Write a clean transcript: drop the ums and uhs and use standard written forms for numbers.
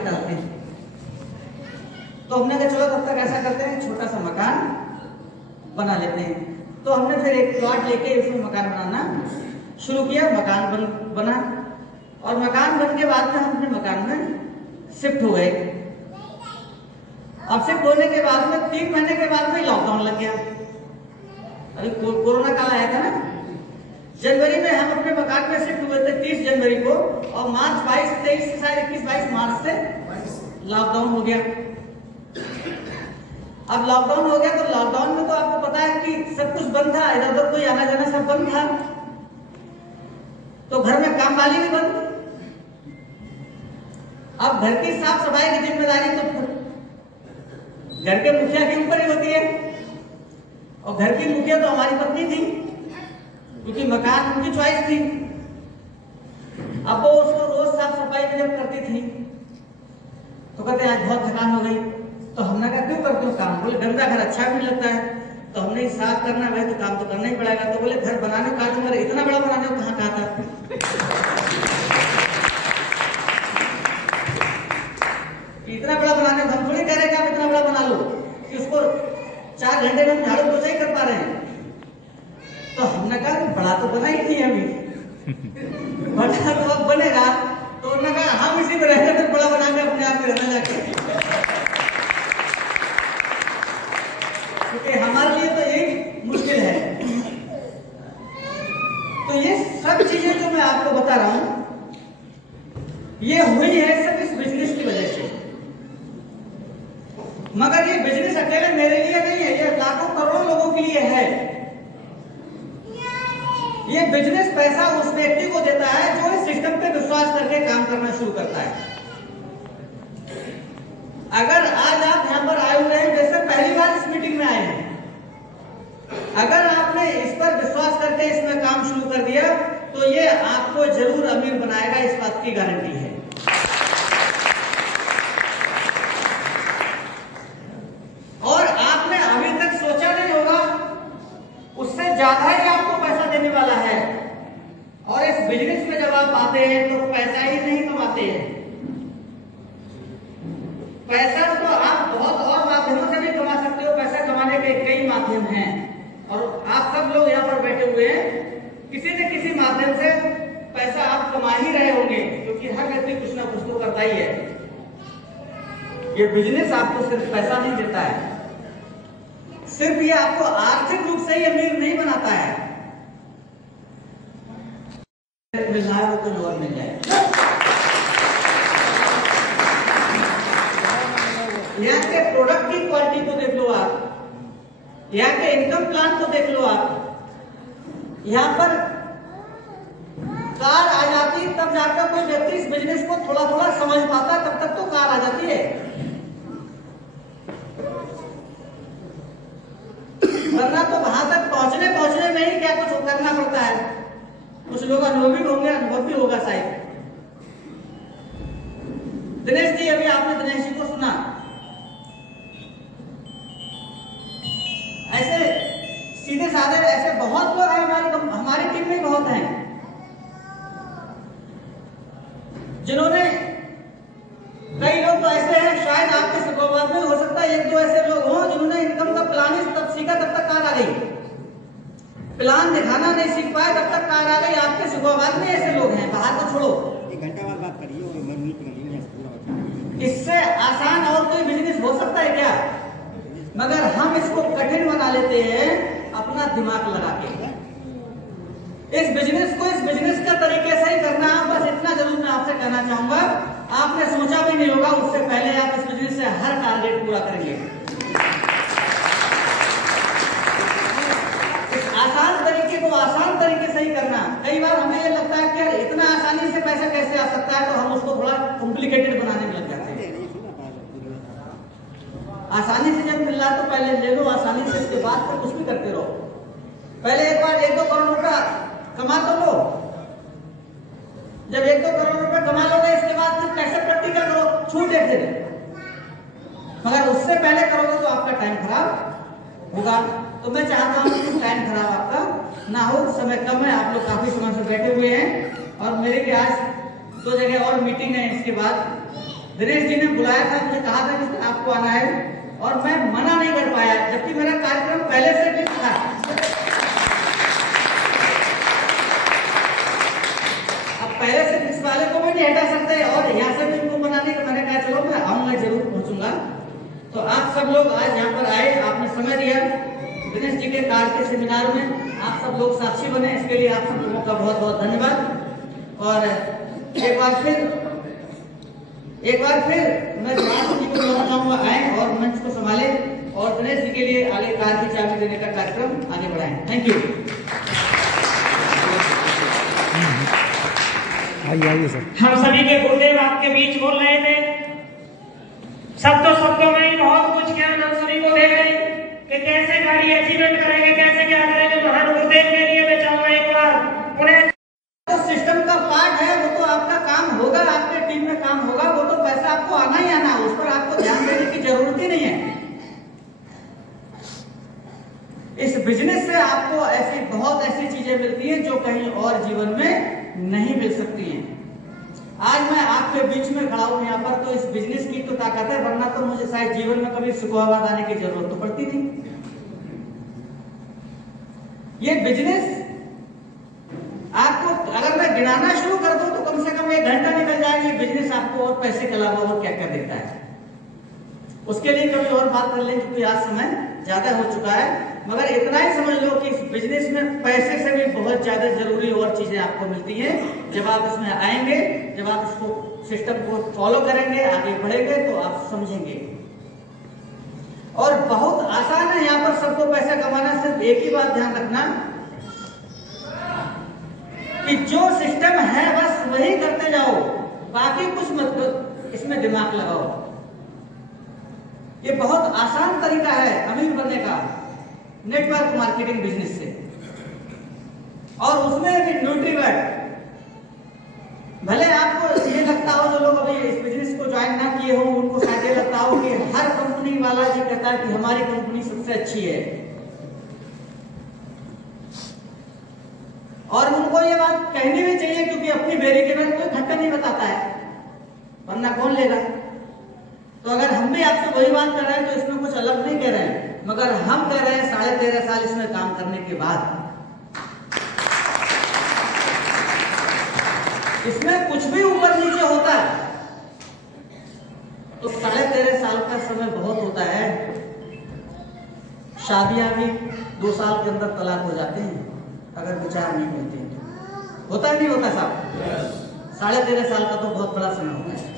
के डालते हैं। तो हमने कहा चलो तब तक ऐसा करते हैं, छोटा सा मकान बना लेते हैं। तो हमने फिर एक प्लॉट लेके उसमें मकान बनाना शुरू किया। मकान बना और मकान बन के बाद में हम अपने मकान में शिफ्ट हो गए। अब शिफ्ट होने के बाद में 3 महीने के बाद में लॉकडाउन लग गया। अभी कोरोना काल आया था ना, जनवरी में हम अपने मकान में शिफ्ट हुए थे 30 जनवरी को, और मार्च 22, 23 से शायद 21-22 मार्च से लॉकडाउन हो गया। अब लॉकडाउन हो गया तो लॉकडाउन में तो आपको पता है कि सब कुछ बंद था, इधर उधर कोई आना जाना सब बंद था। तो घर में काम वाली भी बंद। अब घर की साफ सफाई की जिम्मेदारी तो घर के मुखिया के ऊपर ही होती है, और घर की मुखिया तो हमारी पत्नी थी, क्योंकि मकान उनकी चॉइस थी। अब वो उसको रोज साफ सफाई जब करती थी तो कहते आज बहुत थकान हो गई। तो हमने कहा क्यों करते हो काम? बोले गंदा घर अच्छा भी लगता है। तो हमने साफ करना है तो काम तो करना ही पड़ेगा। तो बोले घर बनाने का तुम्हारे इतना बड़ा बनाने को कहाँ कहा था? इतना बड़ा बनाने को हम थोड़ी कह रहे कि आप इतना बड़ा बना लो कि उसको 4 घंटे में हम झाड़ू पोछा ही कर पा रहे हैं। तो हमने कहा बड़ा तो बना ही नहीं अभी, बड़ा तो अब बनेगा। तो उन्होंने कहा हम इसी में रहते फिर बड़ा बनाएंगे अपने आप में रहना जाके, क्योंकि हमारे लिए तो यही मुश्किल है। तो ये सब चीजें जो मैं आपको बता रहा हूं ये हुई है सब इस बिजनेस की वजह से। मगर ये बिजनेस अकेले मेरे लिए नहीं है, ये लाखों करोड़ों लोगों के लिए है। ये बिजनेस पैसा उस व्यक्ति को देता है जो इस सिस्टम पे विश्वास करके काम करना शुरू करता है। अगर आज आप यहां पर आए हुए हैं, जैसे पहली बार इस मीटिंग में आए हैं, अगर आपने इस पर विश्वास करके इसमें काम शुरू कर दिया तो ये आपको जरूर अमीर बनाएगा, इस बात की गारंटी है। और आपने अभी तक सोचा नहीं होगा, उससे ज्यादा ही आपको पैसा देने वाला है। और इस बिजनेस में जब आप आते हैं तो पैसा ही नहीं कमाते हैं, पैसा तो आप बहुत और माध्यमों से भी कमा सकते हो। पैसा कमाने के कई माध्यम हैं और आप सब लोग यहाँ पर बैठे हुए हैं, किसी न किसी माध्यम से पैसा आप कमा ही रहे होंगे, क्योंकि हर व्यक्ति कुछ ना कुछ तो करता ही है। ये बिजनेस आपको सिर्फ पैसा नहीं देता है, सिर्फ ये आपको आर्थिक रूप से ही अमीर नहीं बनाता है। मिल रहा है वो कुछ और मिल जाए। यहाँ के प्रोडक्ट की क्वालिटी को देख लो आप, यहाँ के इनकम प्लान को देख लो आप। यहाँ पर कार आ जाती तब जाकर कोई व्यक्ति इस बिजनेस को थोड़ा थोड़ा समझ पाता, तब तक तो कार आ जाती है। वरना तो वहां तक पहुंचने में ही क्या कुछ करना पड़ता है। कुछ लोग अनुभवी होंगे, अनुभव भी होगा शायद। दिनेश जी, अभी आपने दिनेश जी को सुना, ऐसे सीधे साधे ऐसे बहुत लोग हैं हमारी टीम में बहुत हैं जिन्होंने, कई लोग तो ऐसे हैं, शायद आपके सुखोबाद में हो सकता है 1-2 ऐसे लोग हों जिन्होंने इनकम का प्लान ही तब सीखा तब तक कार आ गई, प्लान दिखाना नहीं सीख पाए तब तक कार आ गई। आपके सुखोबाद में ऐसे लोग हैं, बाहर को छोड़ो। 1 घंटा बाद बात करिए और मैं मीट कर लेंगे। इससे आसान और कोई बिजनेस हो सकता है क्या? मगर हम इसको कठिन बना लेते हैं अपना दिमाग लगा के। इस बिजनेस का तरीके से ही करना है। बस इतना जरूर मैं आपसे कहना चाहूंगा, आपने सोचा भी नहीं होगा, उससे पहले आप इस बिजनेस से हर टारगेट पूरा करेंगे। इस आसान तरीके को आसान तरीके से ही करना। कई बार हमें ये लगता है कि यार इतना आसानी से पैसा कैसे आ सकता है, तो हम उसको थोड़ा कॉम्प्लिकेटेड बनाने में लग जाते हैं। आसानी से जब मिल रहा है तो पहले ले लो आसानी से, इसके बाद फिर कुछ भी करते रहो। पहले एक बार 1-2 करोड़ रुपया कमा तो लो, जब 1-2 करोड़ रुपया कमा लोगे इसके बाद फिर कैसे प्रैक्टिकल करो, छूट एक दिन। मगर उससे पहले करोगे तो आपका टाइम खराब होगा। तो मैं चाहता हूँ कि टाइम खराब आपका ना हो। समय कम है, आप लोग काफी समय से बैठे हुए हैं और मेरे भी आज 2 जगह और मीटिंग है इसके बाद दिनेश जी ने बुलाया था, मुझे कहा था कि आपको आना है और मैं मना नहीं कर पाया, जबकि मेरा कार्यक्रम पहले से फिक्स था। अब पहले से फिक्स वाले को भी नहीं हटा सकते और यहाँ से भी उनको मनाने का, मैंने कहा चलो मैं आऊंगा, जरूर पहुंचूंगा। तो आप सब लोग आज यहाँ पर आए, आपने समय दिया दिनेश जी के कार्य के सेमिनार में, आप सब लोग साक्षी बने, इसके लिए आप सब लोगों का बहुत बहुत धन्यवाद। और एक बार फिर मैं दिनेश जी को चाहूंगा आए और मंच को संभाले और दिनेश जी के लिए आगे कार्य की चाबी देने का कार्यक्रम आगे बढ़ाएं। Thank you. आइए सर। हम सभी के गुरुदेव आपके बीच बोल रहे थे, शब्दों में बहुत कुछ ज्ञान हम सभी को दे गए कि कैसे गाड़ी अचीवमेंट करेंगे, कैसे क्या करेंगे। महान गुरुदेव के लिए मैं चाहूंगा एक बार उन्हें, तो सिस्टम का पार्ट है, वो तो आपका काम होगा, आपके टीम में काम होगा, वो तो पैसा आपको आना ही आना, उस पर आपको ध्यान देने की जरूरत ही नहीं है। इस बिजनेस से आपको बहुत ऐसी चीजें मिलती हैं जो कहीं और जीवन में नहीं मिल सकती हैं। आज मैं आपके बीच में खड़ा हूं यहाँ पर, तो इस बिजनेस की तो ताकत है, वरना तो मुझे शायद जीवन में कभी सुखवाबाद आने की जरूरत तो पड़ती नहीं। ये बिजनेस आपको अगर मैं गिनाना शुरू कर दूं तो कम से कम 1 घंटा निकल जाएगा। ये बिजनेस आपको और पैसे के अलावा और क्या क्या देता है, उसके लिए कभी और बात कर लेंगे, क्योंकि आज समय ज्यादा हो चुका है। मगर इतना ही समझ लो कि इस बिजनेस में पैसे से भी बहुत ज्यादा जरूरी और चीजें आपको मिलती हैं। जब आप इसमें आएंगे, जब आप इसको सिस्टम को फॉलो करेंगे, आगे बढ़ेंगे, तो आप समझेंगे। और बहुत आसान है यहाँ पर सबको पैसा कमाना। सिर्फ एक ही बात ध्यान रखना कि जो सिस्टम है बस वही करते जाओ, बाकी कुछ मत इसमें दिमाग लगाओ। ये बहुत आसान तरीका है अमीर बनने का, नेटवर्क मार्केटिंग बिजनेस से। और उसमें भी न्यूट्रीवेट, भले आपको ये लगता हो, जो लोग अभी इस बिजनेस को ज्वाइन ना किए हो उनको शायद ये लगता हो कि हर कंपनी वाला ये कहता है कि हमारी कंपनी सबसे अच्छी है, और उनको ये बात कहनी भी चाहिए, क्योंकि अपनी बेरी के बाद कोई खट्टा नहीं बताता है, वरना कौन लेगा। तो अगर हम भी आपसे वही बात कर रहे हैं तो इसमें कुछ अलग नहीं कह रहे हैं, मगर हम कह रहे हैं 13.5 साल इसमें काम करने के बाद इसमें कुछ भी ऊपर नीचे होता है तो 13.5 साल का समय बहुत होता है। शादियां भी 2 साल के अंदर तलाक हो जाते हैं अगर विचार नहीं मिलते हैं। होता नहीं होता साहब? 13.5 साल का तो बहुत बड़ा समय होता है।